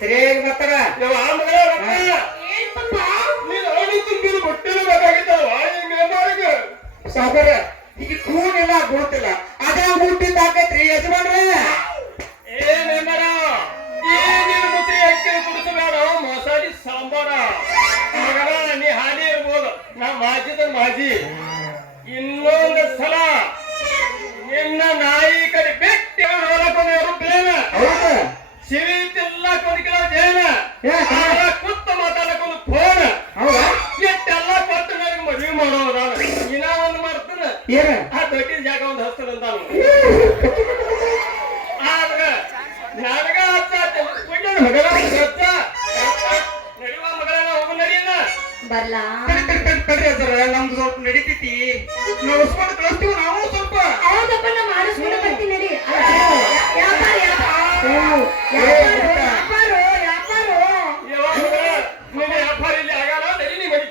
ಸರಿಯಾಗಿ ಬರ್ತಾರ ಸಾಗರ ಈಗ ಕೂನೆಲ್ಲ ಗುರುತಿಲ್ಲ ಅದೇ ಹುಟ್ಟಿದ ಹಾಕೈತ್ರಿ ಯಜಮಾನ್ರ ಏನೇನಾರ ಏನೇನು ಮುದ್ರಿ ಅಕ್ಕಿ ಕುಡಿಸಬೇಡ ಮಸಾಲಿ ಸಾಂಬಾರ ಮಗನ ನೀ ಹಾಲಿ ಇರ್ಬೋದು ನಾ ಮಾಜಿದ ಮಾಜಿ ಇನ್ನೊಂದು ಸಲ ನಿನ್ನ ನಾಯಿ ಕಡೆ ಬೆಟ್ಟಿ ಹೊರಕೊಂಡವರು ಪ್ರೇಮ ಸಿರಿತಿಲ್ಲ ಕೊಂಡ್ಕಿಲ್ಲ ಜೇನ ಕುತ್ತ ಮಾತಾಡಕೊಂಡು ಫೋನ್ ಎಷ್ಟೆಲ್ಲ ಕೊಟ್ಟು ನನಗೆ ಮದುವೆ ಮಾಡೋದ ಇನ್ನ ಒಂದು ಮಾಡ್ತಾನ ಆ ದೊಡ್ಡ ಜಾಗ ಒಂದು ಹಸ್ತದಂತ ಆದ್ರೆ ನನಗ ನಡಿವ ಮಗಳನ್ನ ಹೋಗು ನಡಿಯಲ್ಲ ಬರ್ಲಾ ನಮ್ದು ಸ್ವಲ್ಪ ನಡೀತೈತಿ ನಾವು ಉಸ್ಕೊಂಡು ಕಳಿಸ್ತೀವಿ ನಾವು ಸ್ವಲ್ಪ ಹೌದಪ್ಪ ನಾ ಮಾಡಿಸ್ಕೊಂಡು ಬರ್ತೀನಿ ನಡಿ ವ್ಯಾಪಾರ ವ್ಯಾಪಾರ ಇಲ್ಲಿ ಆಗಲ್ಲ ನಡಿ ನೀ ಮಡಿ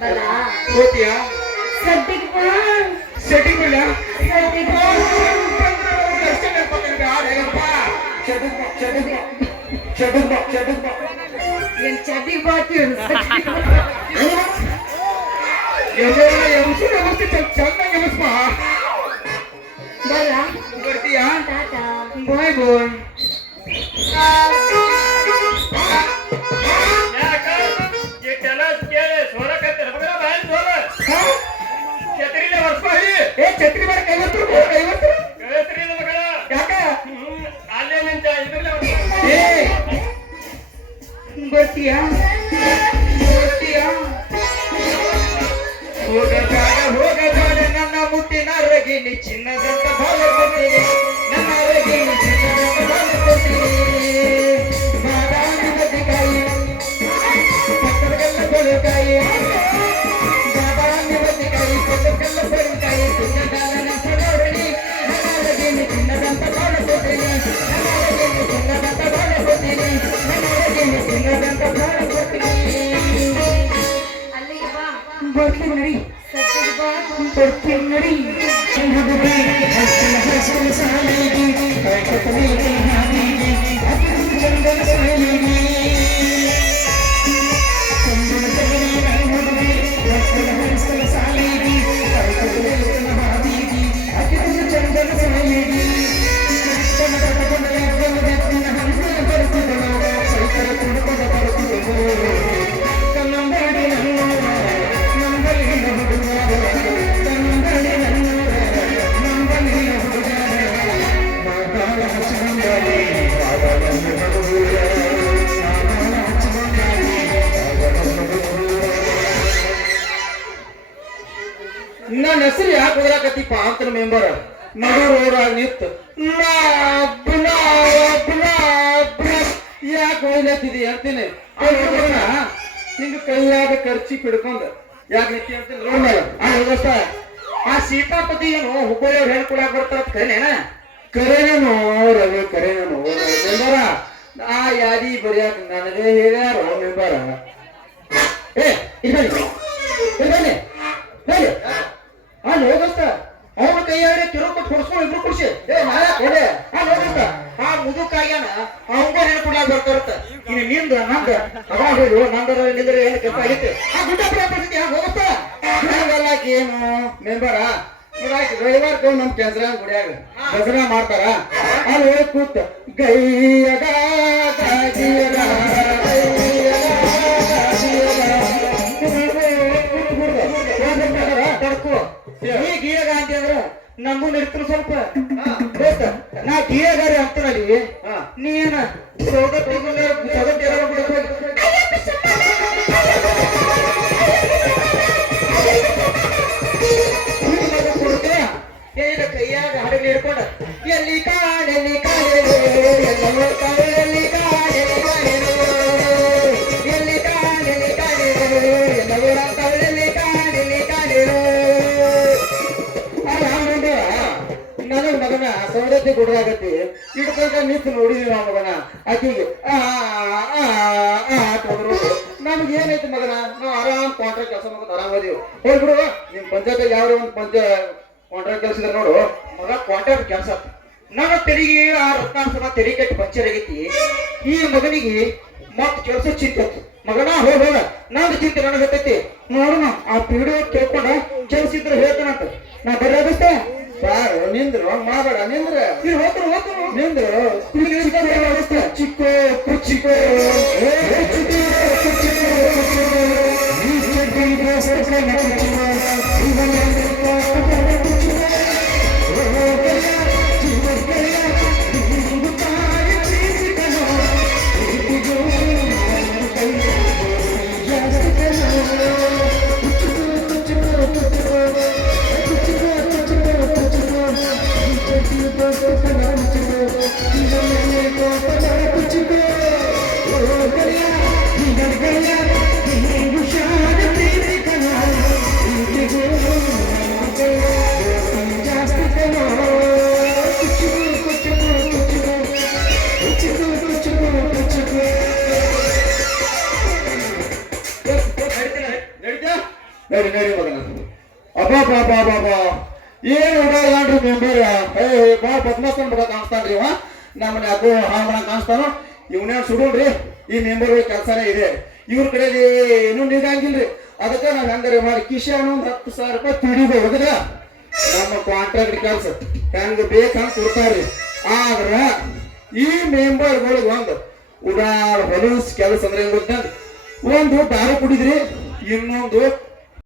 ಬರ್ಲಾ ಹೋಗ್ತೀಯಾ ಸದ್ಯಕ್ಕೆ ಬಾ ಸೆಟ್ಟಿಂಗ್ ಇಲ್ಲ ಸದ್ಯಕ್ಕೆ ಬಾ ಏನ್ ಚಡ್ಡಿಗೆ ಬಾತೀವಿ ಚೆನ್ನಾಗಿ ಎಮಸ್ಪ ಬಲ್ಲ ಬರ್ತೀಯಾ ಟಾಟಾ ಬಾಯ್ ಬಾಯ್ ಯಾಕ ಇಷ್ಟೆಲ್ಲ ಕೇಳಿ ಸೋರಕತ್ತೀರ ಮಗಳ ಬಾಯಿ ಸೋರ ಛತ್ರಿಲೆ ವರ್ಷ ಛತ್ರಿ ಬಾರ 50 ರೂಪಾಯಿ 50 ಕಳಿಸ್ರಿ ಮಗಳ ಯಾಕ ಅಲ್ಲೇ ನಿಂತ ಇದ್ರಲ್ಲ ಬರ್ತೀಯಾ ಬರ್ತೀಯಾ ಹೋಗಬೇಡ ನನ್ನ ಮುಟ್ಟಿನ ರಗಿನಿ ಚಿನ್ನದಂತ ಬಾಳ ಕೊಡ್ತೀನಿ ನನ್ನ ರಗಿನಿ ಚಿನ್ನದಂತ ಬಾಳ ಕೊಡ್ತೀನಿ ಬಾದಾಮಿ ಬದಿಕಾಯಿ ಪಕ್ಕದಲ್ಲ ಕೊಳಕಾಯಿ ಬಾದಾಮಿ ಬದಿಕಾಯಿ ಪಕ್ಕದಲ್ಲ ಕೊಳಕಾಯಿ ಚಿನ್ನದಾನ ನೋಡಲಿ ನನ್ನ ರಗಿನಿ ಚಿನ್ನದಂತ ಬಾಳ ಕೊಡ್ತೀನಿ ನನ್ನ ರಗಿನಿ ಚಿನ್ನದಂತ ಬಾಳ ಕೊಡ್ತೀನಿ ನನ್ನ ರಗಿನಿ ಚಿನ್ನದಂತ ಬಾಳ ಕೊಡ್ತೀನಿ ಅಲ್ಲಿಗೆ ಬಾ ಬರ್ತೀನಿ ನಡಿ ಸದ್ಯಕ್ಕೆ ಬಾ ಬರ್ತೀನಿ ನಡಿ ನನ್ನ ಹೆಸರು ಯಾಕೆ ಹೋಗ್ರಾಕತ್ತಿಪ್ಪ ಅಂತ ಮೆಂಬರ್ ನಡೂರವ್ರಾಗ ನಿಂತು ಯಾಕೆ ಹೋಗ್ಲತ್ತಿದಿ ಅಂತೀನಿ ಹಿಂಗ ಕೈಯಾಗ ಖರ್ಚಿ ಹಿಡ್ಕೊಂಡ ಯಾಕೆ ನಿಂತಿ ಅಂತೀನಿ ರೋಡ್ ಆ ಸೀತಾಪತಿ ಏನು ಹುಬ್ಬಳ್ಳಿಯವ್ರು ಹೇಳ್ಕೊಡಕ್ ಬರ್ತಾರ ಕರೇನೇನ ಕರೇನೇನು ರವಿ ಕರೇನೇನು ಮೆಂಬರ ಆ ಯಾದಿ ಬರಿಯಾಕ ನನಗೆ ಹೇಳ್ಯಾರೋ ಮೆಂಬರ ಇಲ್ಲಿ ಹೋಗಸ್ತ ಅವನ ಕೈಯಾಡಿ ತಿರುಗಿ ಹೊಡ್ಸ್ಕೊಂಡು ಇಬ್ರು ಕುಡ್ಸಿ ಆ ಮುದುಕಾಗ್ಯಾನ ಅವಂಗ ಹೇಳ್ಕೊಡ್ಲಾಕ ಬರ್ತಾರತ್ತ ಇನ್ನು ನಿಂದ ನಂದ ಅವಾಗ ಹೇಳು ನಂದರ ನಿಂದ್ರೆ ಏನು ಕೆಲಸ ಆಗೈತಿ ಆ ಗುಡ್ಡ ಪರಿಸ್ಥಿತಿ ಹಂಗ ಹೋಗಸ್ತ ಹಂಗಲ್ಲಾಕ ಏನು ಮೆಂಬರ ನೋಡಾಕಿ ರವಿವಾರ ನಮ್ ಚಂದ್ರನ್ ಗುಡಿಯಾಗ ಭಜನಾ ಮಾಡ್ತಾರ ಅಲ್ಲಿ ಹೋಗಿ ಕೂತ ಗೈಯಗ ತಡ್ಕೋ ನೀ ಗೀಯಗಾಂತಿ ಅಂದ್ರ ನಮಗೂ ನಡೀತಾರ ಸ್ವಲ್ಪ ದೋಸ್ತ ನಾ ಗೀಯಗಾರಿ ಅಂತಾನಲ್ಲಿ ನೀನ ಸೌದತ್ತಿ ಕೈಯಾಗ ಹಡಗಲಿ ಹಿಡ್ಕೊಂಡ ಎಲ್ಲಿ ಕಾಣೆಲ್ಲಿ ಕಾಣೆಲು ಎಲ್ಲಿ ಕಾಣೆಲ್ಲಿ ಕಾಣೆಲು ಎಲ್ಲಿ ಕಾಣೆಲ್ಲಿ ಕಾಣೆಲು ಎಲ್ಲವರಲ್ಲಿ ಕಾಣೆಲ್ಲಿ ಕಾಣೆಲು ನನಗ ಮಗನ ಸೌದತ್ತಿ ಗುಡ್ದಾಗತ್ತಿ ಹಿಡ್ಕೊಂಡ ನಿಂತು ನೋಡಿದ್ವಿ ನಾವು ಮಗನ ಆಕಿಗೆ ತೊಂದ್ರು ನಮ್ಗೆ ಏನೈತಿ ಮಗನ ನಾವು ಆರಾಮ್ ಕಾಂಟ್ರಾಕ್ಟ್ ಕೆಲಸ ಮಾಡ್ಕೊಂಡು ಆರಾಮ್ ಅದೀವಿ ಹೋಗ್ಬಿಡುವ ನಿಮ್ ಪಂಚಾಯತ್ ಯಾವ ಒಂದು ಕಾಂಟ್ರಾಕ್ಟ್ ಕೆಲಸ ಇದ್ರೆ ನೋಡು ಮಗ ಕಾಂಟ್ರಾಕ್ಟ್ ಕೆಲಸ ನನ್ನ ತೆರಿಗೆ ಆ ರತ್ನಾಂಶ ತೆರಿಗೆ ಕೆಟ್ಟು ಪಂಚರ್ ಆಗೈತಿ ಈ ಮಗನಿಗೆ ಮತ್ ಕೆಲಸ ಚಿಂತೆ ಮಗನ ಹೋಗ ನಂದು ಚಿಂತೆ ನನಗೆ ಗೊತ್ತೈತಿ ನೋಡೋಣ ಆ ಪಿಡಿಯೋ ಕೇಳ್ಕೊಂಡ ಕೆಲಸ ಇದ್ರೆ ಹೇಳ್ತಾನಂತ ನಾ ಬರ್ಯಾದಸ್ತ ಬಾರ ನಿಂದ್ರು ಹಂಗ ಮಾಡಬೇಡ ನಿಂದ್ರ ಇಲ್ಲಿ ಹೋಗ್ತಾನ ನಿಂದ್ರು ಚಿಕ್ಕೋ ಕುಚ್ಚಿಕೋ ನಡಿ ನಡಿ ಮಗನ ಅಬ್ಬಾ ಬಾಬಾ ಬಾಬಾ ಏನ್ ಓಡಾಡ್ರಿ ಮೆಂಬರ್ ಬಾ ಬದ್ಮಾಸ್ತನ್ ಮಗ ಕಾಣಿಸ್ತಾನ್ರಿ ಇವ ನಮ್ಮನ್ನ ಯಾಕೋ ಹಾಮಣ ಕಾಣಿಸ್ತಾನೋ ಇವನೇ ಸುಡೋಣ್ರಿ ಈ ಮೆಂಬರ್ ಕೆಲಸನೇ ಇದೆ ಇವ್ರ ಕಡೆ ಏನೂ ನೀಡಂಗಿಲ್ರಿ ಅದಕ್ಕೆ ನಾವ್ ಹೆಂಗಾರೆ ಮಾಡಿ ಕಿಶಾನ ಒಂದ್ 10,000 ರೂಪಾಯಿ ಪಿಡಿದು ಹೋದ್ರ ನಮ್ಮ ಕಾಂಟ್ರಾಕ್ಟ್ ಕೆಲಸ ಹೆಂಗ ಬೇಕಂತ ಕೊಡ್ತಾರ್ರಿ ಆದ್ರ ಈ ಮೆಂಬರ್ಗಳಿಗೆ ಒಂದು ಉಡಾಳ ಹೊಲಸ್ ಕೆಲಸ ಅಂದ್ರೆ ಹೆಂಗ್ ಗೊತ್ತಂದ್ರೆ ಒಂದು ದಾರು ಕುಡಿದ್ರಿ ಇನ್ನೊಂದು